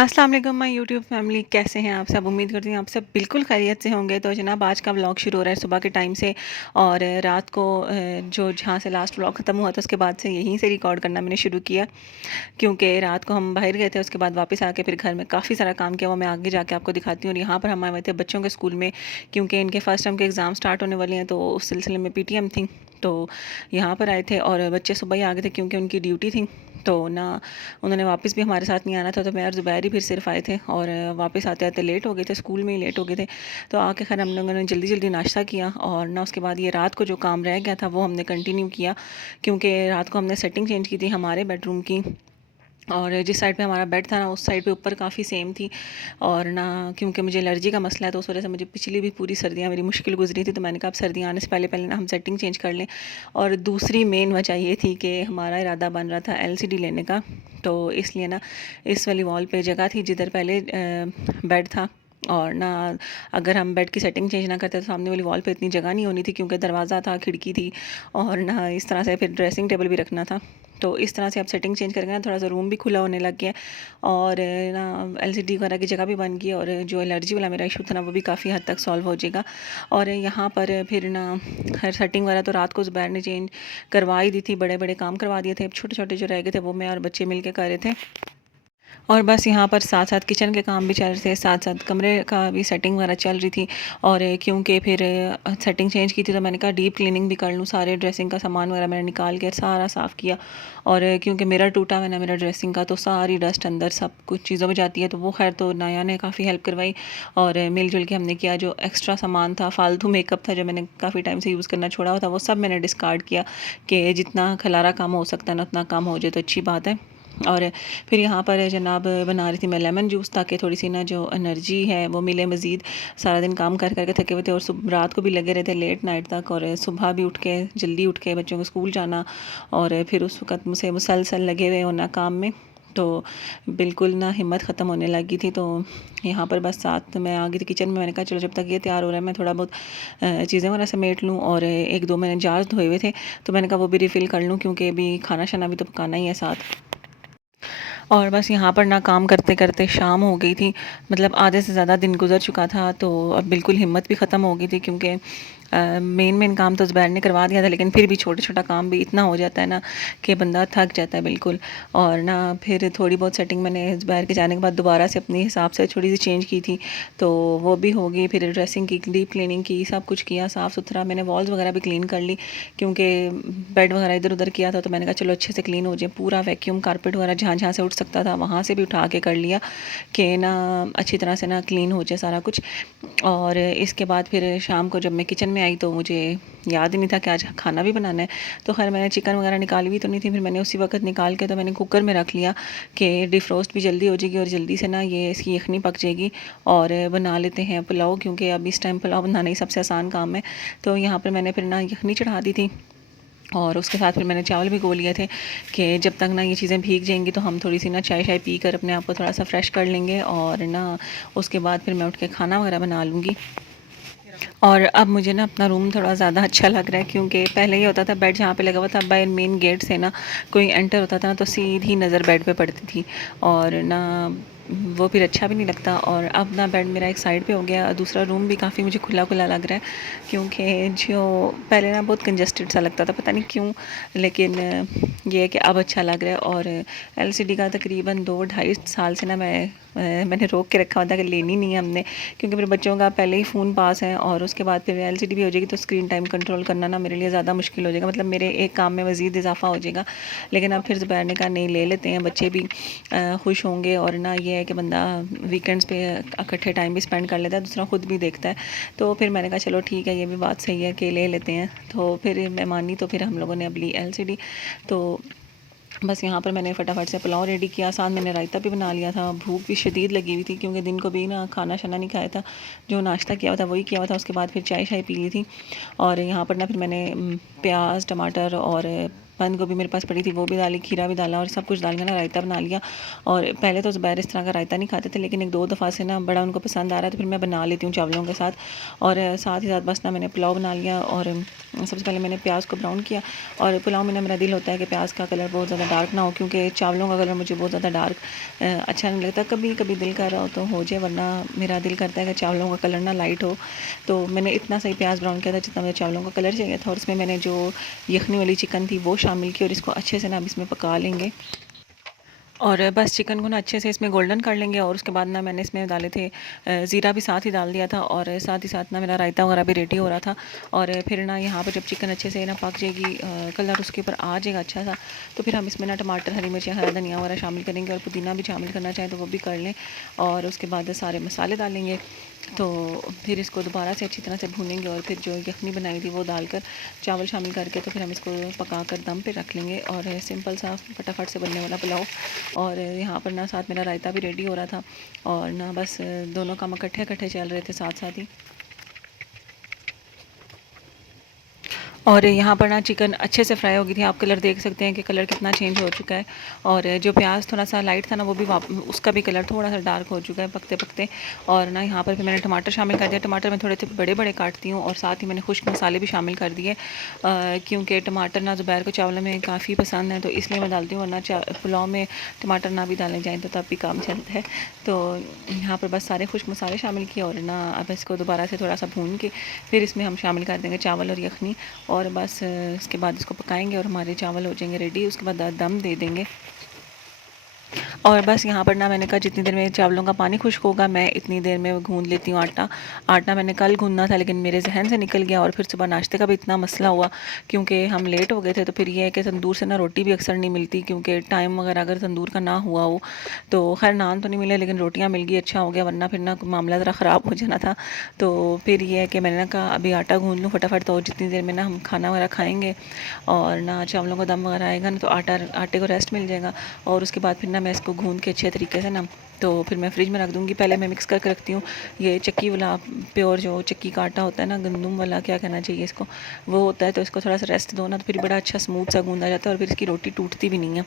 अस्सलाम वालेकुम my YouTube family, कैसे हैं आप सब। उम्मीद करती हूँ आप सब बिल्कुल खैरियत से होंगे। तो जनाब आज का व्लॉग शुरू हो रहा है सुबह के टाइम से। और रात को जो जहाँ से लास्ट व्लॉग ख़त्म हुआ था उसके बाद से यहीं से रिकॉर्ड करना मैंने शुरू किया, क्योंकि रात को हम बाहर गए थे। उसके बाद वापस आके फिर घर में काफ़ी सारा काम किया, वो मैं आगे जाके आपको दिखाती हूँ। और यहाँ पर हम आए हुए थे बच्चों के स्कूल में, क्योंकि इनके फर्स्ट टर्म के एग्ज़ाम स्टार्ट होने वाले हैं, तो उस सिलसिले में पीटीएम थी। तो यहाँ पर आए थे और बच्चे सुबह ही आ गए थे क्योंकि उनकी ड्यूटी थी। तो ना उन्होंने वापस भी हमारे साथ नहीं आना था, तो मैं और ज़ुबैर ही फिर सिर्फ आए थे। और वापस आते आते लेट हो गए थे, स्कूल में ही लेट हो गए थे। तो आके खैर हम लोगों ने जल्दी जल्दी नाश्ता किया, और ना उसके बाद ये रात को जो काम रह गया था वो हमने कंटिन्यू किया, क्योंकि रात को हमने सेटिंग चेंज की थी हमारे बेडरूम की। और जिस साइड पे हमारा बेड था ना, उस साइड पे ऊपर काफ़ी सेम थी। और ना क्योंकि मुझे एलर्जी का मसला है, तो उस वजह से मुझे पिछली भी पूरी सर्दियाँ मेरी मुश्किल गुजरी थी। तो मैंने कहा अब सर्दियाँ आने से पहले पहले ना हम सेटिंग चेंज कर लें। और दूसरी मेन वजह ये थी कि हमारा इरादा बन रहा था एलसीडी लेने का। तो इसलिए ना इस वाली वॉल पे जगह थी जिधर पहले बेड था। और ना अगर हम बेड की सेटिंग चेंज ना करते तो सामने वाली वॉल पे इतनी जगह नहीं होनी थी, क्योंकि दरवाज़ा था, खिड़की थी, और ना इस तरह से फिर ड्रेसिंग टेबल भी रखना था। तो इस तरह से अब सेटिंग चेंज करके ना थोड़ा सा रूम भी खुला होने लग गया। और ना एलसीडी वगैरह की जगह भी बन गई, और जो एलर्जी वाला मेरा इशू था ना वो भी काफ़ी हद तक सॉल्व हो जाएगा। और यहाँ पर फिर ना हर सेटिंग वगैरह तो रात को ज़ुबैर ने चेंज करवा ही दी थी, बड़े बड़े काम करवा दिए थे। अब छोटे छोटे जो रह गए थे वो मैं और बच्चे मिल के कर रहे थे। और बस यहाँ पर साथ साथ किचन के काम भी चल रहे थे, साथ साथ कमरे का भी सेटिंग वगैरह चल रही थी। और क्योंकि फिर सेटिंग चेंज की थी, तो मैंने कहा डीप क्लीनिंग भी कर लूँ। सारे ड्रेसिंग का सामान वगैरह मैंने निकाल के सारा साफ़ किया। और क्योंकि मेरा टूटा हुआ है ना मेरा ड्रेसिंग का, तो सारी डस्ट अंदर सब कुछ चीज़ों में जाती है। तो वो खैर तो नाया ने काफ़ी हेल्प करवाई, और मिलजुल के हमने किया। जो एक्स्ट्रा सामान था, फालतू मेकअप था जो मैंने काफ़ी टाइम से यूज़ करना छोड़ा हुआ था, वो सब मैंने डिस्कार्ड किया कि जितना खलारा काम हो सकता है ना उतना काम हो जाए तो अच्छी बात है। और फिर यहाँ पर जनाब बना रही थी मैं लेमन जूस, ताकि थोड़ी सी ना जो एनर्जी है वो मिले मज़ीद। सारा दिन काम कर करके थके हुए थे, और रात को भी लगे रहे थे लेट नाइट तक, और सुबह भी उठ के जल्दी उठ के बच्चों को स्कूल जाना, और फिर उस वक्त मुझसे मुसलसल लगे हुए होना काम में। तो बिल्कुल ना हिम्मत ख़त्म होने लगी थी। तो यहाँ पर बस साथ मैं आ गई थी किचन में। मैंने कहा चलो जब तक ये तैयार हो रहा है मैं थोड़ा बहुत चीज़ें वगैरह समेट लूँ। और एक दो मैंने जार धोए हुए थे, तो मैंने कहा वो भी रिफ़िल कर लूँ, क्योंकि अभी खाना शाना भी तो पकाना ही है साथ। और बस यहाँ पर ना काम करते करते शाम हो गई थी, मतलब आधे से ज़्यादा दिन गुजर चुका था। तो अब बिल्कुल हिम्मत भी ख़त्म हो गई थी, क्योंकि मेन काम तो ज़ुबैर ने करवा दिया था, लेकिन फिर भी छोटा छोटा काम भी इतना हो जाता है ना कि बंदा थक जाता है बिल्कुल। और ना फिर थोड़ी बहुत सेटिंग मैंने ज़ुबैर के जाने के बाद दोबारा से अपने हिसाब से थोड़ी सी चेंज की थी, तो वो भी हो गई। फिर ड्रेसिंग की, डीप क्लीनिंग की, सब कुछ किया साफ़ सुथरा। मैंने वॉल्स वगैरह भी क्लीन कर ली, क्योंकि बेड वगैरह इधर उधर किया था। तो मैंने कहा चलो अच्छे से क्लीन हो जाए, पूरा वैक्यूम कारपेट वगैरह जहाँ जहाँ से उठ सकता था वहाँ से भी उठा के कर लिया, कि ना अच्छी तरह से ना क्लीन हो जाए सारा कुछ। और इसके बाद फिर शाम को जब मैं किचन में आई, तो मुझे याद ही नहीं था कि आज खाना भी बनाना है। तो खैर मैंने चिकन वगैरह निकाली भी तो नहीं थी, फिर मैंने उसी वक्त निकाल के तो मैंने कुकर में रख लिया कि डिफ्रोस्ट भी जल्दी हो जाएगी, और जल्दी से ना ये इसकी यखनी पक जाएगी। और बना लेते हैं पुलाव, क्योंकि अब इस टाइम पुलाव बनाना ही सबसे आसान काम है। तो यहाँ पर मैंने फिर ना यखनी चढ़ा दी थी, और उसके साथ फिर मैंने चावल भिगो लिए थे कि जब तक ना ये चीज़ें भीग जाएंगी तो हम थोड़ी सी ना चाय शाय पी कर अपने आप को थोड़ा सा फ्रेश कर लेंगे। और ना उसके बाद फिर मैं उठ के खाना वगैरह बना लूँगी। और अब मुझे ना अपना रूम थोड़ा ज़्यादा अच्छा लग रहा है, क्योंकि पहले ये होता था बेड जहाँ पे लगा हुआ था बाय मेन गेट से ना कोई एंटर होता था ना, तो सीधी नज़र बेड पे पड़ती थी, और ना वो फिर अच्छा भी नहीं लगता। और अब ना बेड मेरा एक साइड पे हो गया, दूसरा रूम भी काफ़ी मुझे खुला खुला लग रहा है, क्योंकि जो पहले ना बहुत कंजस्टेड सा लगता था, पता नहीं क्यों, लेकिन ये है कि अब अच्छा लग रहा है। और एलसीडी का तकरीबन 2 ढाई साल से ना मैंने रोक के रखा हुआ था कि लेनी नहीं है हमने, क्योंकि मेरे बच्चों का पहले ही फ़ोन पास है, और उसके बाद फिर एलसीडी भी हो जाएगी, तो स्क्रीन टाइम कंट्रोल करना ना मेरे लिए ज़्यादा मुश्किल हो जाएगा, मतलब मेरे एक काम में मज़ीद इजाफा हो जाएगा। लेकिन अब फिर ज़ुबैर ने कहा नहीं ले लेते हैं, बच्चे भी खुश होंगे, और ना ये है कि बंदा वीकेंड्स पे इकट्ठे टाइम भी स्पेंड कर लेता है, दूसरा ख़ुद भी देखता है। तो फिर मैंने कहा चलो ठीक है, ये भी बात सही है कि ले लेते हैं। तो फिर मैं मानी, तो फिर हम लोगों ने अब ली एलसीडी। तो बस यहाँ पर मैंने फटाफट से पुलाव रेडी किया, साथ मैंने रायता भी बना लिया था। भूख भी शदीद लगी हुई थी, क्योंकि दिन को भी ना खाना शाना नहीं खाया था, जो नाश्ता किया हुआ था वही किया हुआ था। उसके बाद फिर चाय शाय पी ली थी। और यहाँ पर ना फिर मैंने प्याज टमाटर और बंद गोभी मेरे पास पड़ी थी वो भी डाली, खीरा भी डाला और सब कुछ डाल के ना रायता बना लिया। और पहले तो ज़ुबैर इस तरह का रायता नहीं खाते थे, लेकिन एक दो दफ़ा से ना बड़ा उनको पसंद आ रहा है, तो फिर मैं बना लेती हूँ चावलों के साथ। और साथ ही साथ बस ना मैंने पुलाव बना लिया। और सबसे पहले मैंने प्याज को ब्राउन किया। और पुलाव में ना मेरा दिल होता है कि प्याज का कलर बहुत ज़्यादा डार्क ना हो, क्योंकि चावलों का कलर मुझे बहुत ज़्यादा डार्क अच्छा नहीं लगता। कभी कभी दिल कर रहा हो तो हो जाए, वरना मेरा दिल करता है कि चावलों का कलर ना लाइट हो। तो मैंने इतना सही प्याज ब्राउन किया था जितना मुझे चावलों का कलर चाहिए था। और इसमें मैंने जो यखनी वाली चिकन थी वो शामिल की और इसको अच्छे से ना अब इसमें पका लेंगे। और बस चिकन को ना अच्छे से इसमें गोल्डन कर लेंगे। और उसके बाद ना मैंने इसमें डाले थे ज़ीरा भी साथ ही डाल दिया था। और साथ ही साथ ना मेरा रायता वगैरह भी रेडी हो रहा था। और फिर ना यहाँ पर जब चिकन अच्छे से ना पक जाएगी, कलर उसके ऊपर आ जाएगा अच्छा सा, तो फिर हम इसमें ना टमाटर, हरी मिर्ची, हरा धनिया वगैरह शामिल करेंगे। और पुदीना भी शामिल करना चाहें तो वो भी कर लें। और उसके बाद सारे मसाले डालेंगे। तो फिर इसको दोबारा से अच्छी तरह से भूनेंगे। और फिर जो यखनी बनाई थी वो डालकर चावल शामिल करके तो फिर हम इसको पका कर दम पे रख लेंगे। और सिंपल सा फटाफट से बनने वाला पुलाव। और यहाँ पर ना साथ मेरा रायता भी रेडी हो रहा था। और ना बस दोनों काम इकट्ठे इकट्ठे चल रहे थे साथ साथ ही। और यहाँ पर ना चिकन अच्छे से फ्राई हो गई थी। आप कलर देख सकते हैं कि कलर कितना चेंज हो चुका है। और जो प्याज थोड़ा सा लाइट था ना वो भी उसका भी कलर थोड़ा सा डार्क हो चुका है पकते पकते। और ना यहाँ पर फिर मैंने टमाटर शामिल कर दिया। टमाटर मैं थोड़े से बड़े बड़े काटती हूँ। और साथ ही मैंने खुश्क मसाले भी शामिल कर दिए, क्योंकि टमाटर ना ज़ुबैर को चावल में काफ़ी पसंद है, तो इसलिए मैं डालती हूँ। वरना पुलाव में टमाटर ना भी डाले जाएँ तो तब भी काम चलता है। तो यहाँ पर बस सारे खुश्क मसाले शामिल किए। और ना अब इसको दोबारा से थोड़ा सा भून के फिर इसमें हम शामिल कर देंगे चावल और यखनी। और बस इसके बाद इसको पकाएंगे और हमारे चावल हो जाएंगे रेडी। उसके बाद दम दे देंगे। और बस यहाँ पर ना मैंने कहा जितनी देर में चावलों का पानी खुश्क होगा मैं इतनी देर में गूंद लेती हूँ आटा। आटा मैंने कल गूंदना था, लेकिन मेरे जहन से निकल गया। और फिर सुबह नाश्ते का भी इतना मसला हुआ क्योंकि हम लेट हो गए थे। तो फिर ये है कि तंदूर से ना रोटी भी अक्सर नहीं मिलती, क्योंकि टाइम वगैरह अगर तंदूर का ना हुआ हो तो खैर नान तो नहीं मिले, लेकिन रोटियाँ मिल गई, अच्छा हो गया। वरना फिर ना मामला ज़रा ख़राब हो जाना था। तो फिर ये है कि मैंने ना कहा अभी आटा गूंद लूँ फटाफट, तो जितनी देर में ना हम खाना वगैरह खाएँगे और ना चावलों का दम वगैरह आएगा ना, तो आटे को रेस्ट मिल जाएगा। और उसके बाद फिर ना मैं इसको गूंद के अच्छे तरीके से ना तो फिर मैं फ्रिज में रख दूँगी। पहले मैं मिक्स करके रखती हूँ। ये चक्की वाला प्योर जो चक्की का आटा होता है ना, गंदुम वाला क्या कहना चाहिए इसको, वो होता है। तो इसको थोड़ा सा रेस्ट दो ना, तो फिर बड़ा अच्छा स्मूथ सा गूंदा जाता है। और फिर इसकी रोटी टूटती भी नहीं है,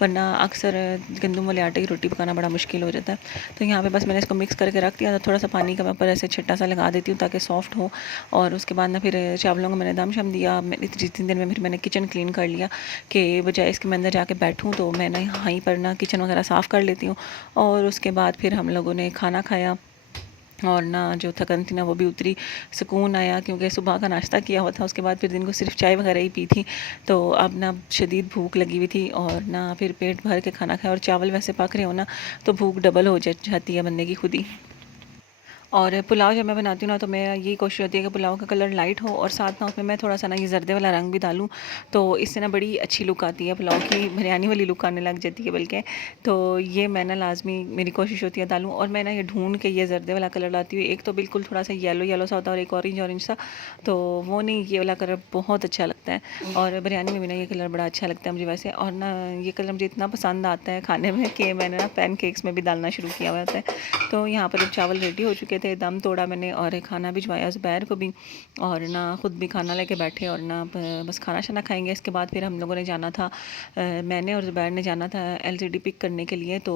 वरना अक्सर गंदुम वाले आटे की रोटी पकाना बड़ा मुश्किल हो जाता है। तो यहाँ पे बस मैंने इसको मिक्स करके रख दिया था। थोड़ा सा पानी का मैं ऊपर ऐसे छट्टा सा लगा देती हूँ ताकि सॉफ्ट हो। और उसके बाद ना फिर चावलों को मैंने दम शम दिया। जितनी देर में फिर मैंने किचन क्लीन कर लिया कि बजाय इसके मैं अंदर जाके बैठूँ, तो मैं ना यहाँ पर ना किचन वगैरह साफ़ कर लेती हूँ। और उसके बाद फिर हम लोगों ने खाना खाया। और ना जो थकन थी ना वो भी उतरी, सुकून आया, क्योंकि सुबह का नाश्ता किया हुआ था। उसके बाद फिर दिन को सिर्फ चाय वगैरह ही पी थी। तो अब ना शदीद भूख लगी हुई थी और ना फिर पेट भर के खाना खाया। और चावल वैसे पक रहे हो ना तो भूख डबल हो जाती है बंदे की खुद ही। और पुलाव जब मैं बनाती हूँ ना तो मेरा यही कोशिश होती है कि पुलाव का कलर लाइट हो और साथ ना उसमें मैं थोड़ा सा ना ये जर्दे वाला रंग भी डालूँ, तो इससे ना बड़ी अच्छी लुक आती है, पुलाव की बिरयानी वाली लुक आने लग जाती है बल्कि। तो ये मैं ना लाजमी मेरी कोशिश होती है डालूँ। और मैं ना ये ढूंढ के ये जर्दे वाला कलर लाती हूँ। एक तो बिल्कुल थोड़ा सा येलो येलो सा होता है और एक ऑरेंज ऑरेंज सा, तो वो नहीं, ये वाला कलर बहुत अच्छा लगता है। और बिरयानी में भी ना ये कलर बड़ा अच्छा लगता है मुझे वैसे। और ना ये कलर मुझे इतना पसंद आता है खाने में कि मैंने ना पैनकेक्स में भी डालना शुरू किया हुआ होता है। तो यहाँ पर जब चावल रेडी हो चुके थे, दम तोड़ा मैंने और खाना भिजवाया ज़ुबैर को भी। और ना ख़ुद भी खाना लेके बैठे और ना बस खाना शाना खाएंगे। इसके बाद फिर हम लोगों ने जाना था, मैंने और ज़ुबैर ने जाना था एलसीडी पिक करने के लिए। तो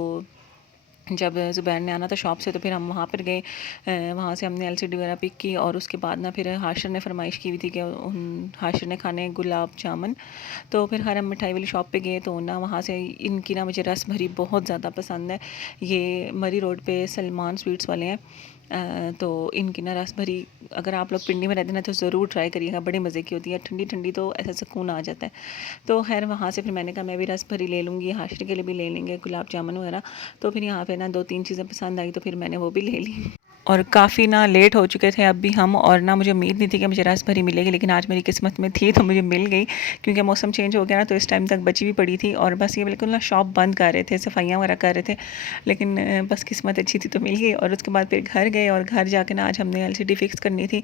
जब ज़ुबैर ने आना था शॉप से तो फिर हम वहाँ पर गए। वहाँ से हमने एलसीडी वगैरह पिक की। और उसके बाद ना फिर हाशिर ने फरमाइश की हुई थी कि हाशिर ने खाने गुलाब जामुन। तो फिर हर हम मिठाई वाली शॉप पे गए तो ना वहाँ से इनकी ना मुझे रस भरी बहुत ज़्यादा पसंद है। ये मरी रोड पे सलमान स्वीट्स वाले हैं। तो इनकी ना रस भरी अगर आप लोग पिंडी में रहते ना तो ज़रूर ट्राई करिएगा, बड़ी मज़े की होती है, ठंडी ठंडी तो ऐसा सुकून आ जाता है। तो खैर वहाँ से फिर मैंने कहा मैं भी रस भरी ले लूँगी, हाशिर के लिए भी ले लेंगे गुलाब जामुन वगैरह। तो फिर यहाँ पे ना दो तीन चीज़ें पसंद आई तो फिर मैंने वो भी ले ली। और काफ़ी ना लेट हो चुके थे अब भी हम। और ना मुझे उम्मीद नहीं थी कि मुझे रस भरी मिलेगी, लेकिन आज मेरी किस्मत में थी तो मुझे मिल गई, क्योंकि मौसम चेंज हो गया ना तो इस टाइम तक बची भी पड़ी थी। और बस ये बिल्कुल ना शॉप बंद कर रहे थे, सफाइयाँ वगैरह कर रहे थे, लेकिन बस किस्मत अच्छी थी तो मिल गई। और उसके बाद फिर घर गए और घर जाके ना आज हमने एलसीडी फिक्स करनी थी।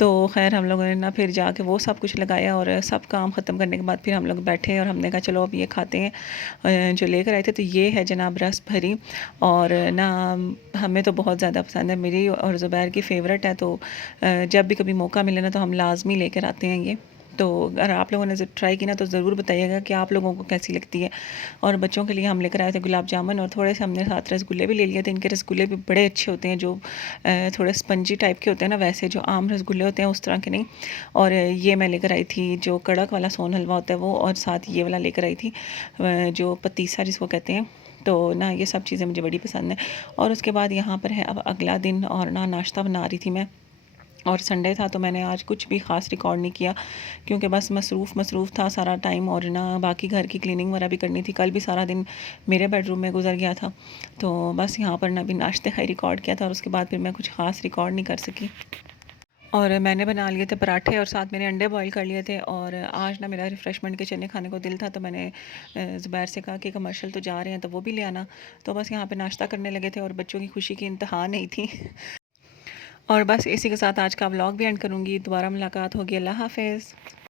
तो खैर हम लोगों ने ना फिर जाके वो सब कुछ लगाया और सब काम ख़त्म करने के बाद फिर हम लोग बैठे और हमने कहा चलो अब ये खाते हैं जो लेकर आए थे। तो ये है जनाब रस भरी। और ना हमें तो बहुत ज़्यादा पसंद है, मेरी और ज़ुबैर की फ़ेवरेट है। तो जब भी कभी मौका मिले ना तो हम लाजमी लेकर आते हैं ये। तो अगर आप लोगों ने ट्राई की ना तो ज़रूर बताइएगा कि आप लोगों को कैसी लगती है। और बच्चों के लिए हम लेकर आए थे गुलाब जामुन, और थोड़े से हमने साथ रसगुल्ले भी ले लिए थे। इनके रसगुल्ले भी बड़े अच्छे होते हैं, जो थोड़े स्पंजी टाइप के होते हैं ना, वैसे जो आम रसगुल्ले होते हैं उस तरह के नहीं। और ये मैं लेकर आई थी जो कड़क वाला सोन हलवा होता है वो, और साथ ये वाला लेकर आई थी जो पतीसा जिसको कहते हैं। तो ना ये सब चीज़ें मुझे बड़ी पसंद है। और उसके बाद यहाँ पर है अब अगला दिन, और ना नाश्ता बना रही थी मैं, और संडे था तो मैंने आज कुछ भी ख़ास रिकॉर्ड नहीं किया, क्योंकि बस मसरूफ़ था सारा टाइम, और ना बाकी घर की क्लीनिंग वगैरह भी करनी थी। कल भी सारा दिन मेरे बेडरूम में गुजर गया था, तो बस यहाँ पर ना भी नाश्ते का ही रिकॉर्ड किया था, और उसके बाद फिर मैं कुछ ख़ास रिकॉर्ड नहीं कर सकी। और मैंने बना लिए थे पराठे, और साथ मैंने अंडे बॉईल कर लिए थे। और आज ना मेरा रिफ़्रेशमेंट के चने खाने को दिल था, तो मैंने ज़ुबैर से कहा कि कमर्शियल तो जा रहे हैं तो वो भी ले आना। तो बस यहाँ पे नाश्ता करने लगे थे, और बच्चों की खुशी की इंतहा नहीं थी। और बस इसी के साथ आज का व्लॉग भी एंड करूँगी। दोबारा मुलाकात होगी। अल्लाह हाफ़िज़।